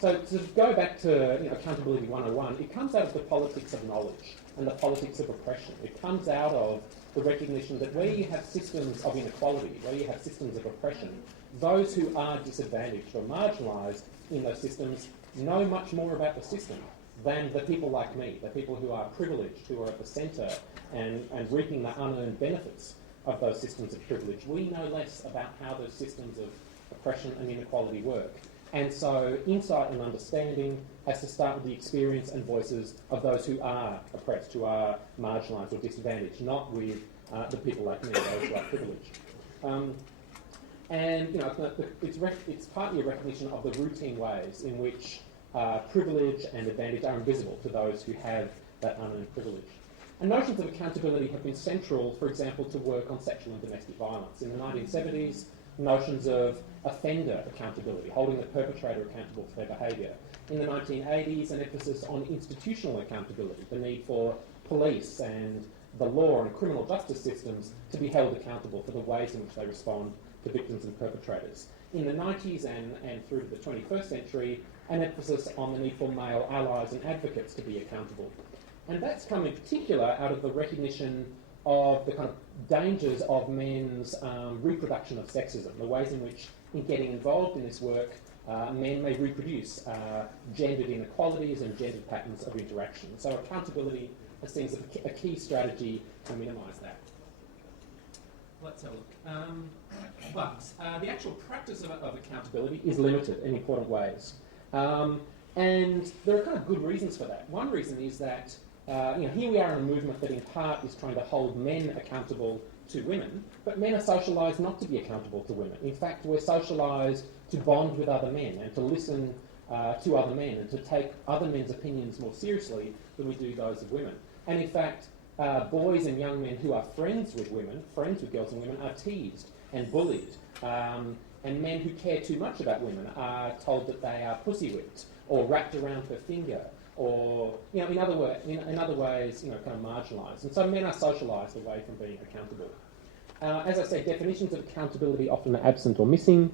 So to go back to Accountability 101, it comes out of the politics of knowledge and the politics of oppression. It comes out of the recognition that where you have systems of inequality, where you have systems of oppression, those who are disadvantaged or marginalised in those systems know much more about the system than the people like me, the people who are privileged, who are at the centre and reaping the unearned benefits of those systems of privilege. We know less about how those systems of oppression and inequality work. And so insight and understanding has to start with the experience and voices of those who are oppressed, who are marginalised or disadvantaged, not with the people like me, those who are privileged. It's partly a recognition of the routine ways in which privilege and advantage are invisible to those who have that unearned privilege. And notions of accountability have been central, for example, to work on sexual and domestic violence. In the 1970s, notions of offender accountability, holding the perpetrator accountable for their behaviour. In the 1980s, an emphasis on institutional accountability, the need for police and the law and criminal justice systems to be held accountable for the ways in which they respond to victims and perpetrators. In the 90s and through to the 21st century, an emphasis on the need for male allies and advocates to be accountable. And that's come in particular out of the recognition of the kind of dangers of men's reproduction of sexism, the ways in which, in getting involved in this work, men may reproduce gendered inequalities and gendered patterns of interaction. So accountability seems a key strategy to minimise that. Let's have a look. But the actual practice of accountability is limited in important ways. And there are kind of good reasons for that. One reason is that here we are in a movement that in part is trying to hold men accountable to women, but men are socialised not to be accountable to women. In fact, we're socialised to bond with other men and to listen to other men and to take other men's opinions more seriously than we do those of women. And in fact, boys and young men who are friends with women, friends with girls and women, are teased and bullied. And men who care too much about women are told that they are pussy-whipped or wrapped around her finger, or in other ways, kind of marginalised. And so men are socialised away from being accountable. As I say, definitions of accountability often are absent or missing.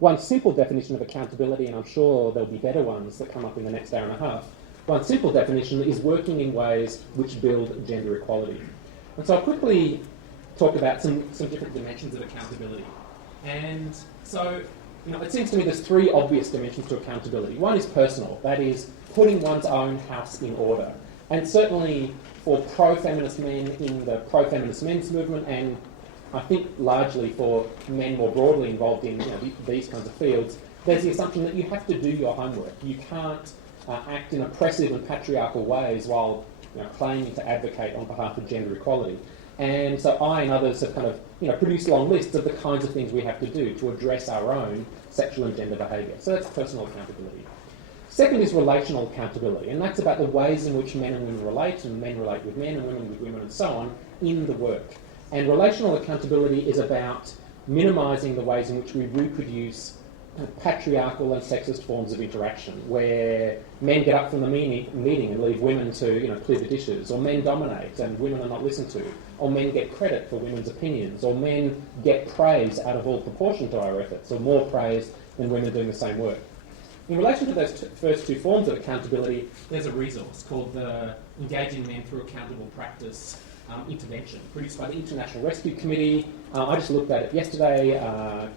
One simple definition of accountability, and I'm sure there'll be better ones that come up in the next hour and a half, one simple definition is working in ways which build gender equality. And so I'll quickly talk about some different dimensions of accountability. And so, it seems to me there's three obvious dimensions to accountability. One is personal, that is putting one's own house in order. And certainly for pro-feminist men in the pro-feminist men's movement, and I think largely for men more broadly involved in these kinds of fields, there's the assumption that you have to do your homework. You can't act in oppressive and patriarchal ways while claiming to advocate on behalf of gender equality. And so I and others have kind of produced long lists of the kinds of things we have to do to address our own sexual and gender behaviour. So that's personal accountability. Second is relational accountability, and that's about the ways in which men and women relate, and men relate with men and women with women and so on in the work. And relational accountability is about minimising the ways in which we reproduce patriarchal and sexist forms of interaction, where men get up from the meeting and leave women to clear the dishes, or men dominate and women are not listened to, or men get credit for women's opinions, or men get praise out of all proportion to our efforts, or more praise than women doing the same work. In relation to those first two forms of accountability, there's a resource called the Engaging Men Through Accountable Practice intervention, produced by the International Rescue Committee. I just looked at it yesterday.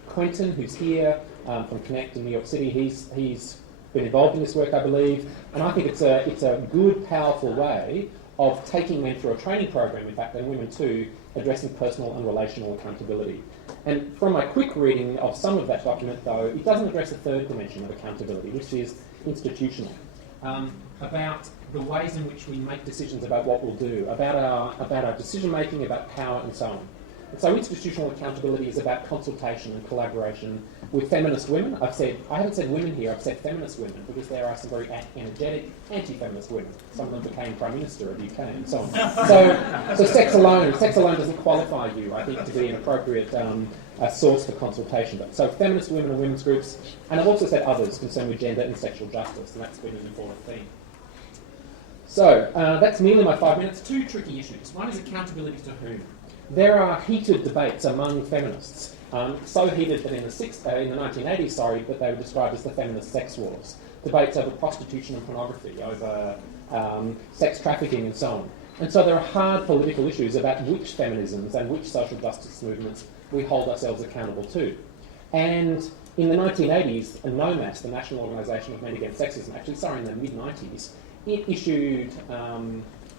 Quentin, who's here from Connect in New York City, he's been involved in this work, I believe, and I think it's a good, powerful way of taking men through a training program, in fact, and women too, addressing personal and relational accountability. And from my quick reading of some of that document, though, it doesn't address the third dimension of accountability, which is institutional, about the ways in which we make decisions about what we'll do, about our decision-making, about power, and so on. And so institutional accountability is about consultation and collaboration with feminist women. I haven't said women here, I've said feminist women, because there are some very energetic anti-feminist women. Some of them became Prime Minister of the UK and so on. So sex alone doesn't qualify you, I think, to be an appropriate source for consultation. So feminist women and women's groups, and I've also said others concerned with gender and sexual justice, and that's been an important theme. So that's nearly my 5 minutes. Two tricky issues. One is accountability to whom? There are heated debates among feminists, so heated that in the 1980s, that they were described as the feminist sex wars. debates over prostitution and pornography, over sex trafficking and so on. And so there are hard political issues about which feminisms and which social justice movements we hold ourselves accountable to. And in the 1980s, NOMAS, the National Organisation of Men Against Sexism, in the mid-90s, it issued,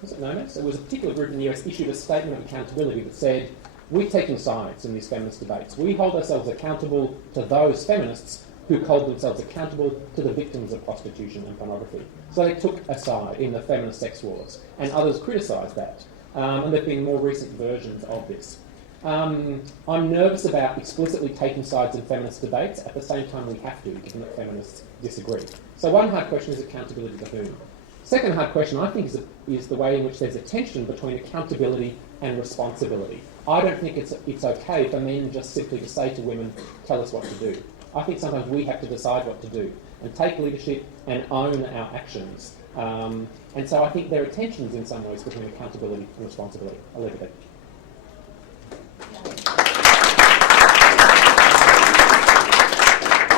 was it NOMAS? It was a particular group in the US issued a statement of accountability that said, we're taking sides in these feminist debates. We hold ourselves accountable to those feminists who hold themselves accountable to the victims of prostitution and pornography. So they took a side in the feminist sex wars, and others criticised that. And there have been more recent versions of this. I'm nervous about explicitly taking sides in feminist debates. At the same time, we have to, given that feminists disagree. So one hard question is accountability to whom? Second hard question, I think, is the way in which there's a tension between accountability and responsibility. I don't think it's okay for men just simply to say to women, tell us what to do. I think sometimes we have to decide what to do and take leadership and own our actions. And so I think there are tensions in some ways between accountability and responsibility. I'll leave it there.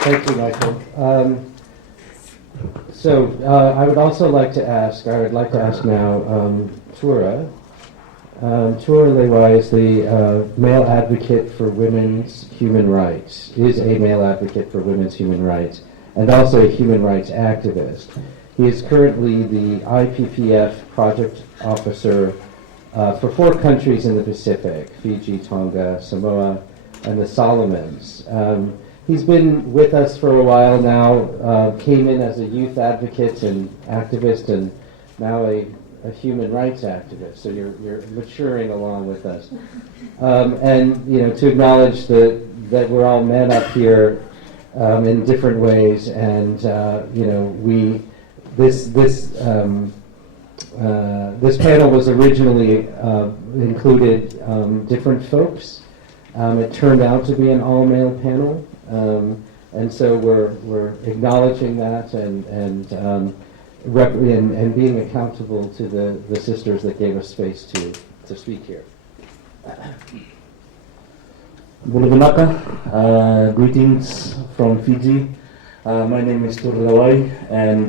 Thank you, Michael. I would also like to ask, now, Tura. Tura Lewa is the male advocate for women's human rights, is a male advocate for women's human rights, and also a human rights activist. He is currently the IPPF project officer for 4 countries in the Pacific, Fiji, Tonga, Samoa, and the Solomons. He's been with us for a while now, came in as a youth advocate and activist, and now a human rights activist. So you're maturing along with us. And to acknowledge that we're all men up here in different ways, and this panel was originally included different folks. It turned out to be an all-male panel. And so we're acknowledging that and being accountable to the sisters that gave us space to speak here. Bulubunaka, greetings from Fiji. My name is Turlawai, and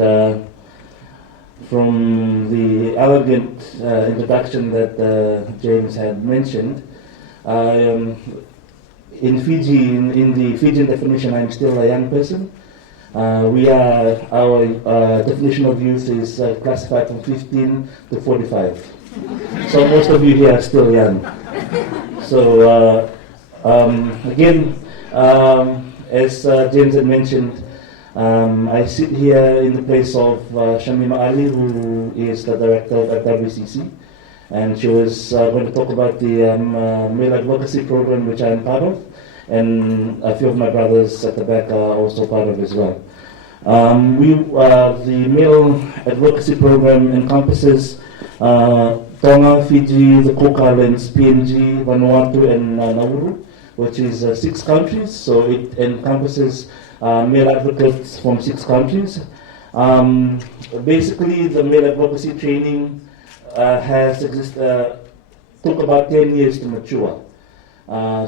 from the elegant introduction that James had mentioned, in Fiji, in the Fijian definition, I'm still a young person. Our definition of youth is classified from 15 to 45. So most of you here are still young. So again, as James had mentioned, I sit here in the place of Shamima Ali, who is the director of WCC. And she was going to talk about the male advocacy program, which I am part of, and a few of my brothers at the back are also part of as well. The male advocacy program encompasses Tonga, Fiji, the Cook Islands, PNG, Vanuatu, and Nauru, which is 6 countries. So it encompasses male advocates from 6 countries. Basically, the male advocacy training took about 10 years to mature.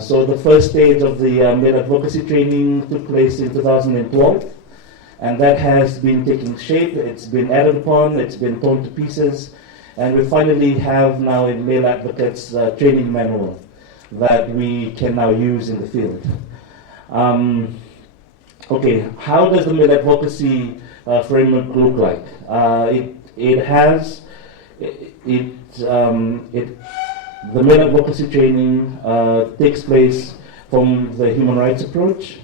So the first stage of the male advocacy training took place in 2012, and that has been taking shape. It's been added upon, it's been torn to pieces, and we finally have now a male advocates training manual that we can now use in the field. Okay, how does the male advocacy framework look like? The male advocacy training takes place from the human rights approach.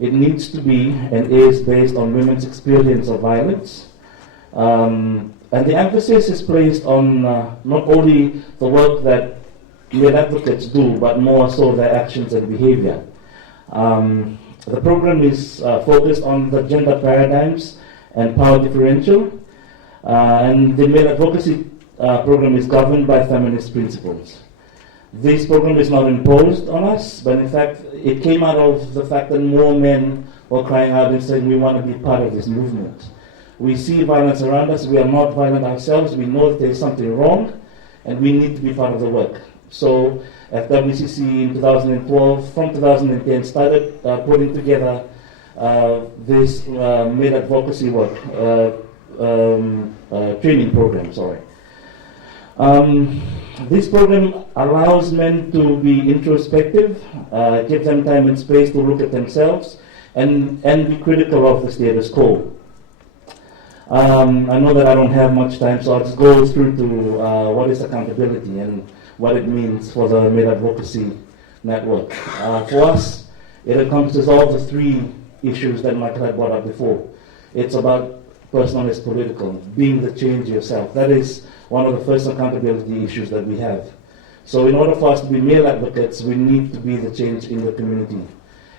It needs to be and is based on women's experience of violence. And the emphasis is placed on not only the work that male advocates do, but more so their actions and behavior. The program is focused on the gender paradigms and power differential. And the male advocacy program is governed by feminist principles. This program is not imposed on us, but in fact, it came out of the fact that more men were crying out and saying, we want to be part of this movement. We see violence around us, we are not violent ourselves, we know that there is something wrong, and we need to be part of the work. So, at WCC in 2012, from 2010, started putting together this male advocacy work training program. Sorry. This program allows men to be introspective, give them time and space to look at themselves, and be critical of the status quo. I know that I don't have much time, so I'll just go through to what is accountability and what it means for the male advocacy network. For us, it encompasses all the three issues that Michael had brought up before. It's about personal is political, being the change yourself. That is one of the first accountability issues that we have. So in order for us to be male advocates, we need to be the change in the community.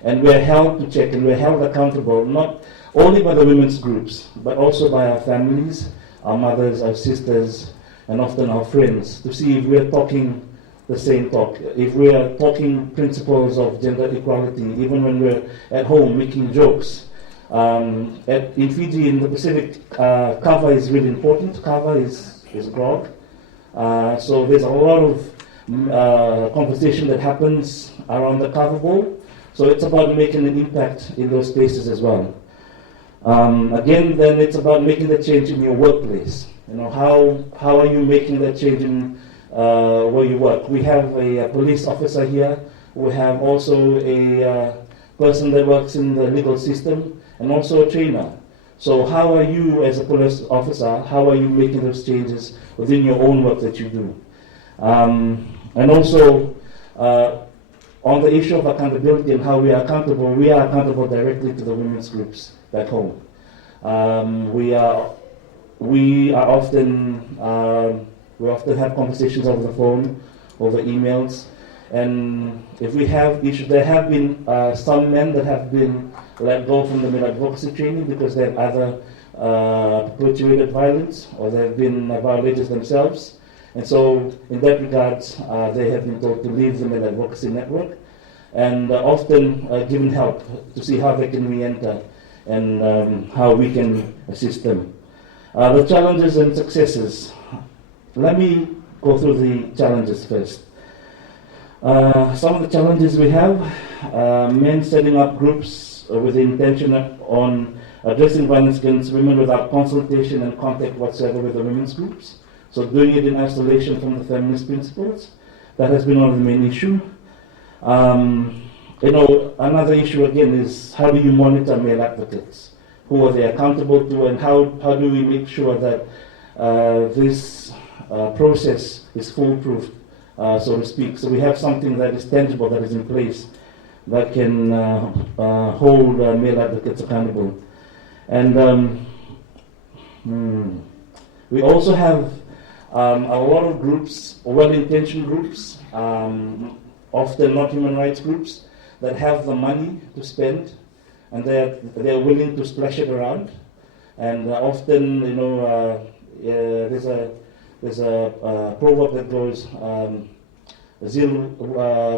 And we're held to check and we're held accountable, not only by the women's groups, but also by our families, our mothers, our sisters, and often our friends, to see if we're talking the same talk, if we're talking principles of gender equality, even when we're at home making jokes. In Fiji, in the Pacific, kava is really important. Kava is grog. So there's a lot of conversation that happens around the kava bowl. So it's about making an impact in those spaces as well. Again, then it's about making the change in your workplace. You know, how are you making that change in where you work? We have a police officer here. We have also a person that works in the legal system, and also a trainer. So how are you as a police officer, how are you making those changes within your own work that you do? And also on the issue of accountability and how we are accountable directly to the women's groups back home. We often have conversations over the phone, over emails, and if we have issues, there have been some men that have been let go from the male advocacy training because they have either perpetuated violence or they have been violators themselves. And so in that regard, they have been told to leave the male advocacy network and often given help to see how they can re-enter and how we can assist them. The challenges and successes. Let me go through the challenges first. Some of the challenges we have, men setting up groups with the intention on addressing violence against women without consultation and contact whatsoever with the women's groups. So doing it in isolation from the feminist principles. That has been one of the main issues. Another issue again is how do you monitor male advocates? Who are they accountable to, and how do we make sure that this process is foolproof, so to speak? So we have something that is tangible, that is in place, that can hold male advocates accountable. And we also have a lot of groups, well-intentioned groups, often not human rights groups, that have the money to spend, and they're willing to splash it around. And often, there's a proverb that goes, zeal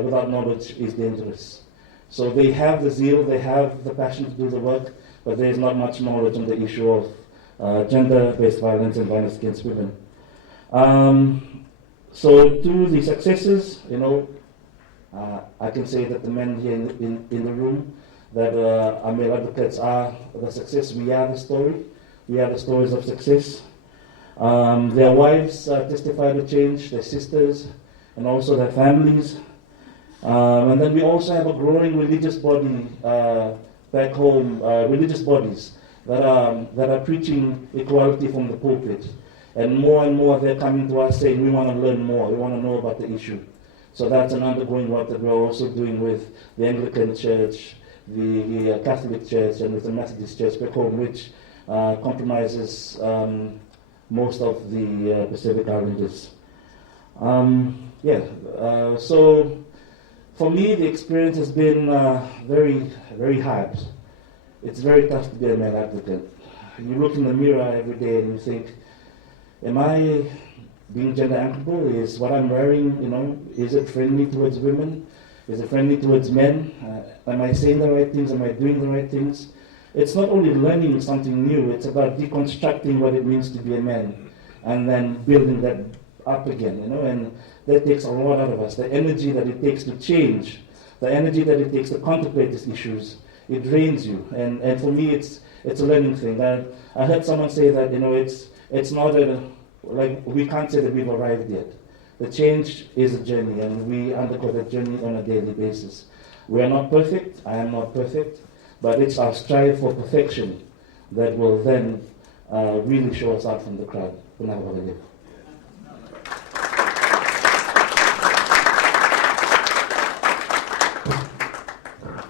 without knowledge is dangerous. So they have the zeal, they have the passion to do the work, but there is not much knowledge on the issue of gender-based violence and violence against women. So to the successes, I can say that the men here in the room, that our male advocates are the success. We are the story. We are the stories of success. Their wives testify to change, their sisters, and also their families. And then we also have a growing religious body back home, religious bodies that are preaching equality from the pulpit. And more they're coming to us saying, we want to learn more, we want to know about the issue. So that's an ongoing work that we're also doing with the Anglican Church, the Catholic Church, and with the Methodist Church back home, which compromises most of the Pacific Islanders. So for me, the experience has been very, very hard. It's very tough to be a male advocate. You look in the mirror every day and you think, am I being gender equitable? Is what I'm wearing, is it friendly towards women? Is it friendly towards men? Am I saying the right things? Am I doing the right things? It's not only learning something new, it's about deconstructing what it means to be a man and then building that up again, and that takes a lot out of us. The energy that it takes to change, the energy that it takes to contemplate these issues it drains you. And for me, it's a learning thing. I heard someone say that, it's not like we can't say that we've arrived yet. The change is a journey, and we undergo that journey on a daily basis. We are not perfect. I am not perfect, but it's our strive for perfection that will then really show us out from the crowd.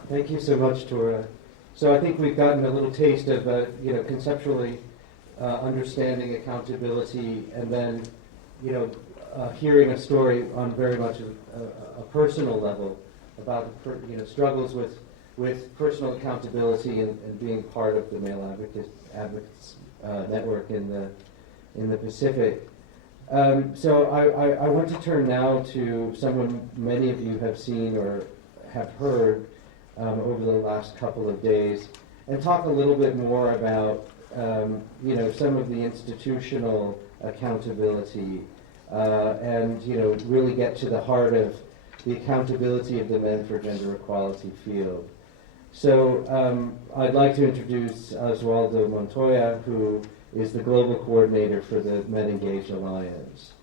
Thank you so much, Tora. So I think we've gotten a little taste of, conceptually understanding accountability, and then, hearing a story on very much a personal level about struggles with personal accountability and being part of the Male Advocates Network in the Pacific. So I want to turn now to someone many of you have seen or have heard over the last couple of days, and talk a little bit more about some of the institutional accountability, and really get to the heart of the accountability of the Men for Gender Equality field. So I'd like to introduce Oswaldo Montoya, who is the global coordinator for the Men Engaged Alliance.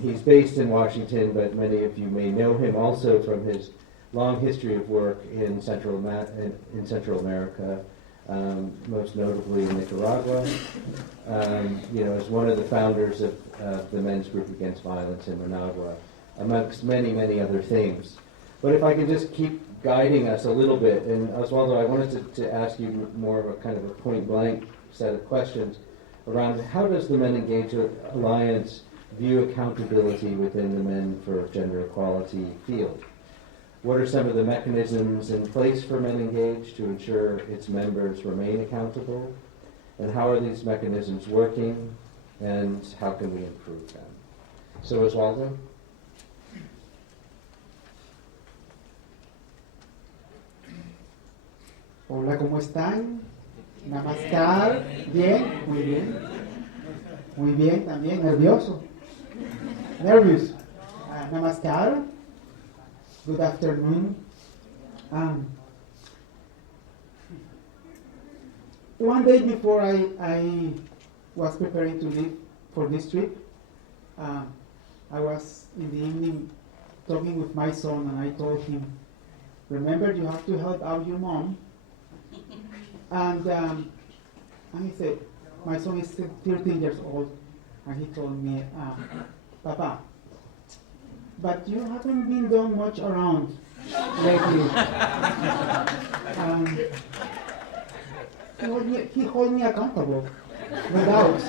He's based in Washington, but many of you may know him also from his long history of work in Central America, most notably in Nicaragua, as one of the founders of the Men's Group Against Violence in Managua, amongst many, many other things. But if I could just keep guiding us a little bit, and Oswaldo, I wanted to ask you more of a kind of a point-blank set of questions around how does the Men Engaged Alliance view accountability within the Men for Gender Equality field? What are some of the mechanisms in place for Men Engaged to ensure its members remain accountable? And how are these mechanisms working? And how can we improve them? So, Oswaldo? Hola, ¿cómo están? Namaskar. Bien, muy bien. Muy bien, también nervioso. Nervous. Namaskar. Good afternoon. One day before I was preparing to leave for this trip, I was in the evening talking with my son, and I told him, remember, you have to help out your mom. And he said, my son is 13 years old, and he told me, Papa, but you haven't been doing much around lately. He hold me accountable, no doubt.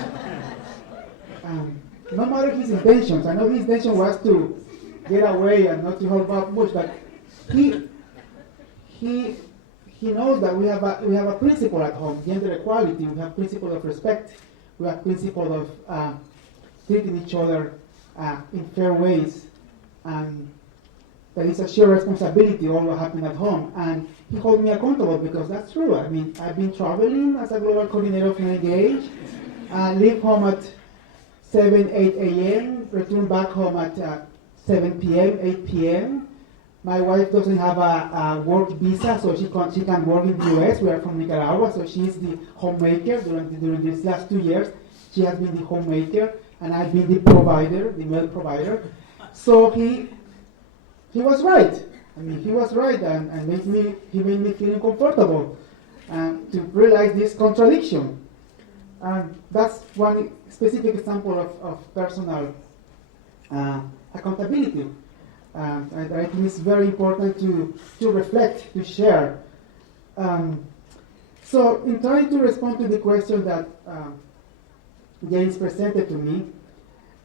No matter his intentions, I know his intention was to get away and not to help out much, but he knows that we have a principle at home, gender equality. We have principle of respect. We have principle of treating each other in fair ways. And that is a shared responsibility, all what happened at home. And he held me accountable because that's true. I mean, I've been traveling as a global coordinator of Men Engaged. I leave home at 7, 8 a.m., return back home at 7 p.m., 8 p.m. My wife doesn't have a work visa, so she can work in the U.S. We are from Nicaragua, so she's the homemaker. During these last 2 years, she has been the homemaker, and I've been the provider, the male provider. So he was right. I mean, he was right, and he made me feel uncomfortable to realize this contradiction. And that's one specific example of personal accountability. I think it's very important to reflect, to share. So in trying to respond to the question that James presented to me,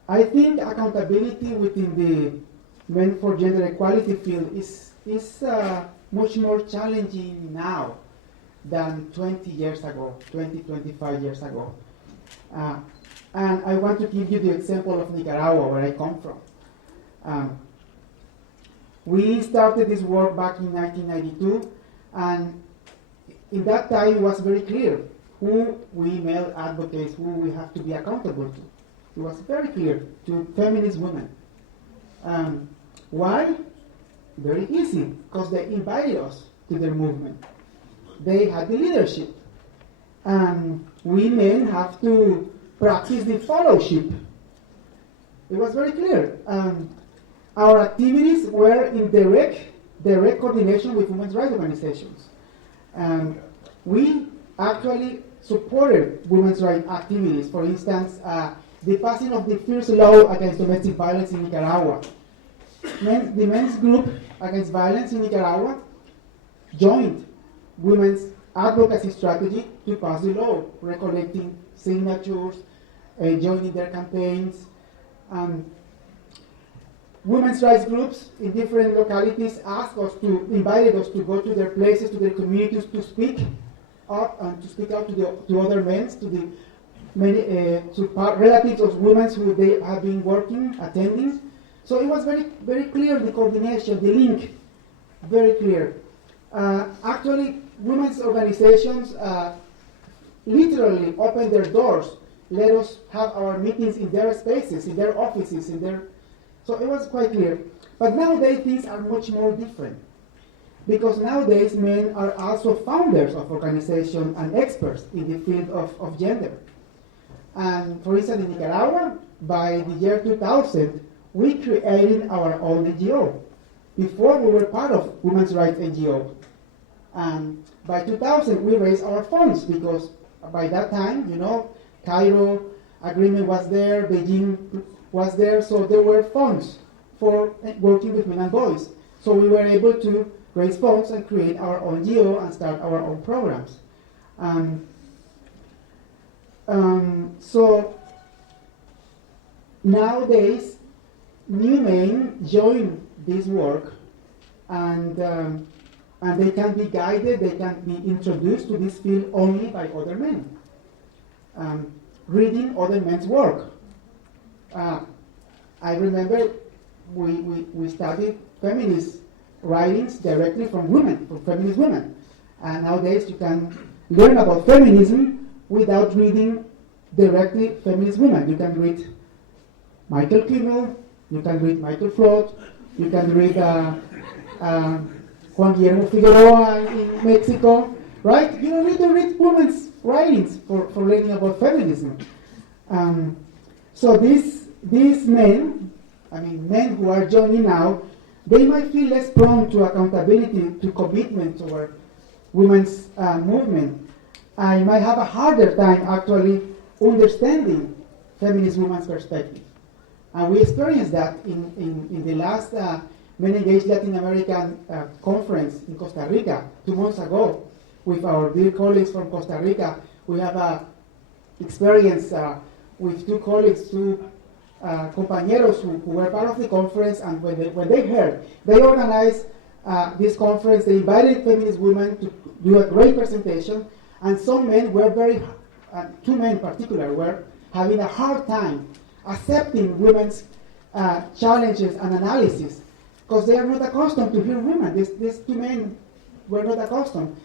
I think accountability within the Men for Gender Equality field is much more challenging now than 20 years ago, 20, 25 years ago. And I want to give you the example of Nicaragua, where I come from. We started this work back in 1992, and in that time it was very clear who we male advocates, who we have to be accountable to. It was very clear to feminist women. Why? Very easy, because they invited us to their movement. they had the leadership. And we men have to practice the fellowship. It was very clear. Our activities were in direct coordination with women's rights organizations. We actually supported women's rights activities. For instance, the passing of the first law against domestic violence in Nicaragua. The men's group against violence in Nicaragua joined women's advocacy strategy to pass the law, recollecting signatures, joining their campaigns. Women's rights groups in different localities invited us to go to their places, to their communities, to speak up and to speak out to other men, to the many relatives of women who they have been attending. So it was very, very clear, the coordination, the link, very clear. Actually, women's organizations literally opened their doors, let us have our meetings in their spaces, in their offices, so it was quite clear. But nowadays things are much more different, because nowadays men are also founders of organizations and experts in the field of gender. And for instance, in Nicaragua, by the year 2000, we created our own NGO. Before, we were part of Women's Rights NGO. By 2000, we raised our funds, because by that time, Cairo agreement was there, Beijing was there, so there were funds for working with men and boys. So we were able to raise funds and create our own NGO and start our own programs. So nowadays, new men join this work, and they can be guided, they can be introduced to this field only by other men, reading other men's work. I remember we studied feminist writings directly from women, from feminist women. And nowadays you can learn about feminism without reading directly feminist women. You can read Michael Kimmel, you can read Michael Flood, you can read Juan Guillermo Figueroa in Mexico, right? You don't need to read women's writings for learning about feminism. So these men, men who are joining now, they might feel less prone to accountability, to commitment toward women's movement. I might have a harder time actually understanding feminist women's perspective. And we experienced that in the last Men Engaged Latin American conference in Costa Rica 2 months ago with our dear colleagues from Costa Rica. We have experience with 2 colleagues, 2 compañeros who were part of the conference, and when they heard, they organized this conference, they invited feminist women to do a great presentation, and some men were 2 men in particular, were having a hard time accepting women's challenges and analysis, because they are not accustomed to hear women. These 2 men were not accustomed,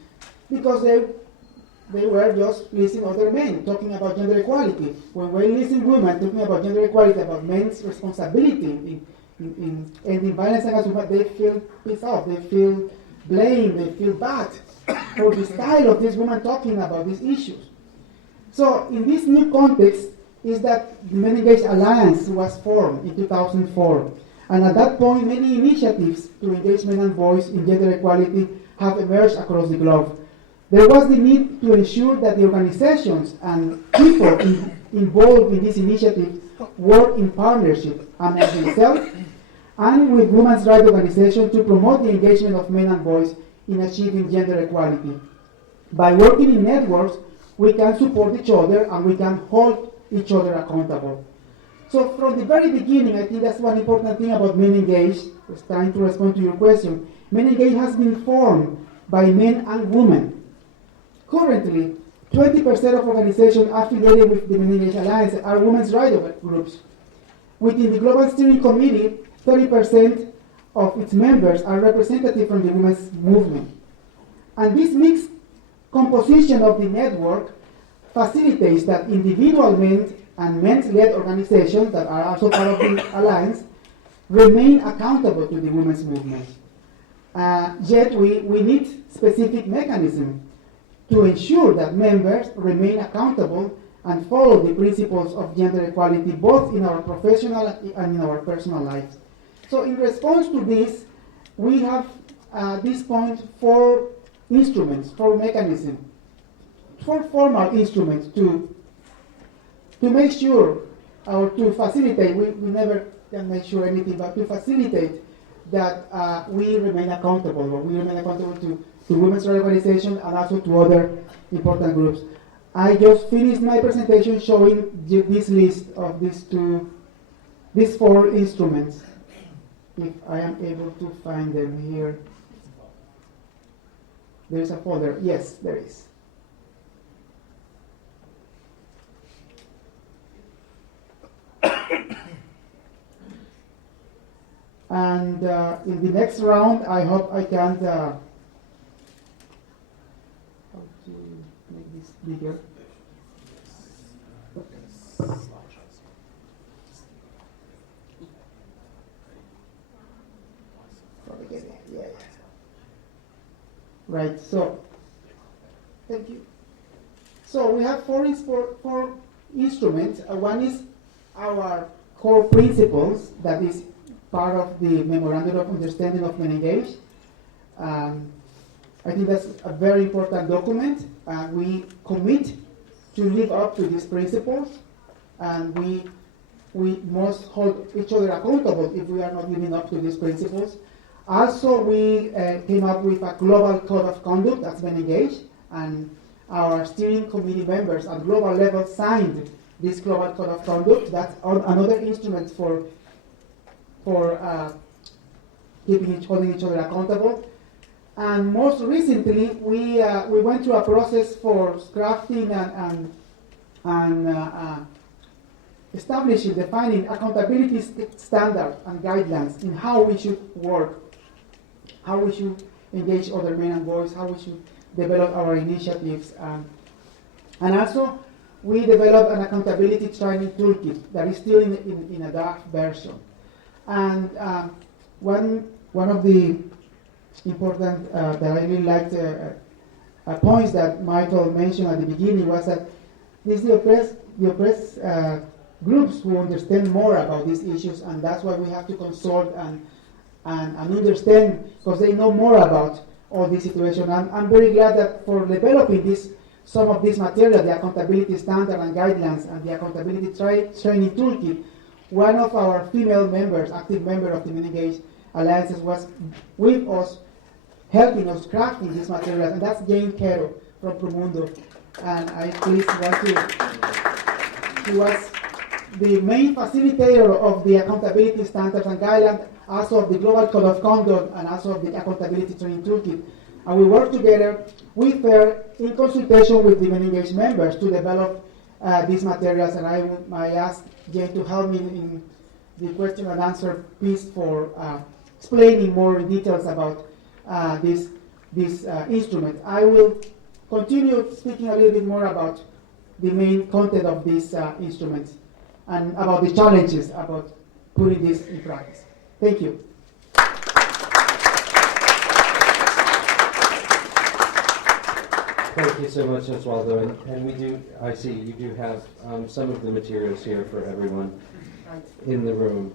because they were just listening other men talking about gender equality. When we listen women talking about gender equality, about men's responsibility in ending violence against women, they feel pissed off, they feel blamed, they feel bad for the style of this woman talking about these issues. So in this new context is that the Men Engaged Alliance was formed in 2004. And at that point, many initiatives to engage men and boys in gender equality have emerged across the globe. There was the need to ensure that the organizations and people involved in this initiative work in partnership among themselves and with women's rights organizations to promote the engagement of men and boys in achieving gender equality. By working in networks, we can support each other and we can hold each other accountable. So from the very beginning, I think that's one important thing about Men Engaged. It's time to respond to your question. Men Engaged has been formed by men and women. Currently, 20% of organizations affiliated with the Men Engaged Alliance are women's rights groups. Within the Global Steering Committee, 30% of its members are representative from the women's movement. And this mixed composition of the network facilitates that individual men and men's-led organizations that are also part of the alliance remain accountable to the women's movement. Yet we need specific mechanisms to ensure that members remain accountable and follow the principles of gender equality both in our professional and in our personal lives. So in response to this, we have at this point 4 instruments, 4 mechanisms, 4 formal instruments to make sure or to facilitate, we never can make sure anything, but to facilitate that we remain accountable, or we remain accountable to women's rights organizations and also to other important groups. I just finished my presentation showing this list of these 4 instruments. If I am able to find them here. There's a folder. Yes, there is. And in the next round, I hope I can how to make this bigger. Yeah. Right, so, thank you. So we have 4 instruments. One is our core principles, that is part of the Memorandum of Understanding of Men Engaged. I think that's a very important document. We commit to live up to these principles, and we must hold each other accountable if we are not living up to these principles. Also, we came up with a global code of conduct that's been engaged, and our steering committee members at global level signed this global code of conduct. That's another instrument for holding each other accountable. And most recently, we went through a process for crafting and establishing, defining accountability standards and guidelines in how we should work, how we should engage other men and boys, how we should develop our initiatives. And also, we developed an accountability training toolkit that is still in a draft version. And one of the important, that I really liked, points that Michael mentioned at the beginning was that these the oppressed groups who understand more about these issues, and that's why we have to consult and understand, because they know more about all this situation. I'm very glad that for developing some of this material, the accountability standard and guidelines and the accountability training toolkit, one of our female members, active member of the Men Engaged Alliances, was with us, helping us crafting these materials, and that's Jane Quero from Promundo. And I please want to, he was the main facilitator of the accountability standards and guidelines, also of the global code of conduct, and also of the accountability training toolkit. And we work together with her in consultation with the Men Engaged members to develop these materials, and I asked Jane to help me in the question and answer piece for explaining more details about this instrument. I will continue speaking a little bit more about the main content of these instruments and about the challenges about putting this in practice. Thank you. Thank you so much, Oswaldo. And I see you do have some of the materials here for everyone in the room.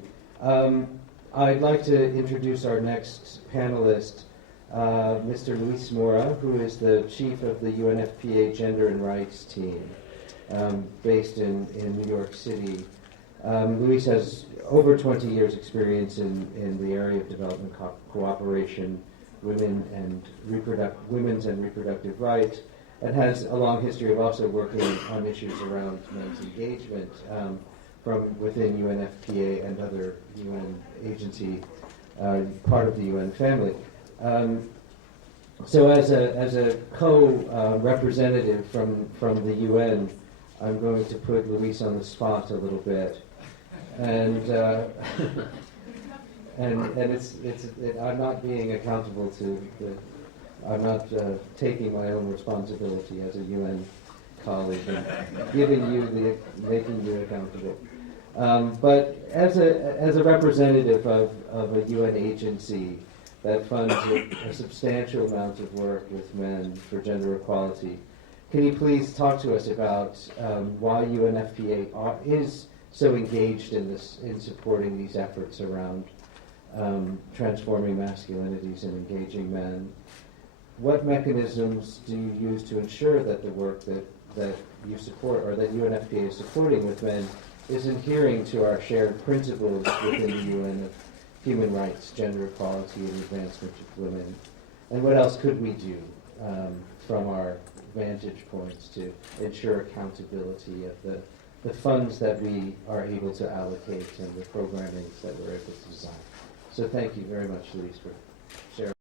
I'd like to introduce our next panelist, Mr. Luis Mora, who is the chief of the UNFPA Gender and Rights team, based in New York City. Luis has over 20 years experience in the area of development cooperation, women's and reproductive rights, and has a long history of also working on issues around men's engagement from within UNFPA and other UN agency, part of the UN family. So as a co-representative from the UN, I'm going to put Luis on the spot a little bit, and I'm not being accountable to I'm not taking my own responsibility as a UN colleague and making you accountable. But as a representative of a UN agency that funds a substantial amount of work with men for gender equality. Can you please talk to us about why UNFPA is so engaged in supporting these efforts around transforming masculinities and engaging men? What mechanisms do you use to ensure that the work that you support, or that UNFPA is supporting with men, is adhering to our shared principles within the UN of human rights, gender equality, and advancement of women? And what else could we do from our vantage points to ensure accountability of the funds that we are able to allocate and the programming that we're able to design? So thank you very much, Luis, for sharing.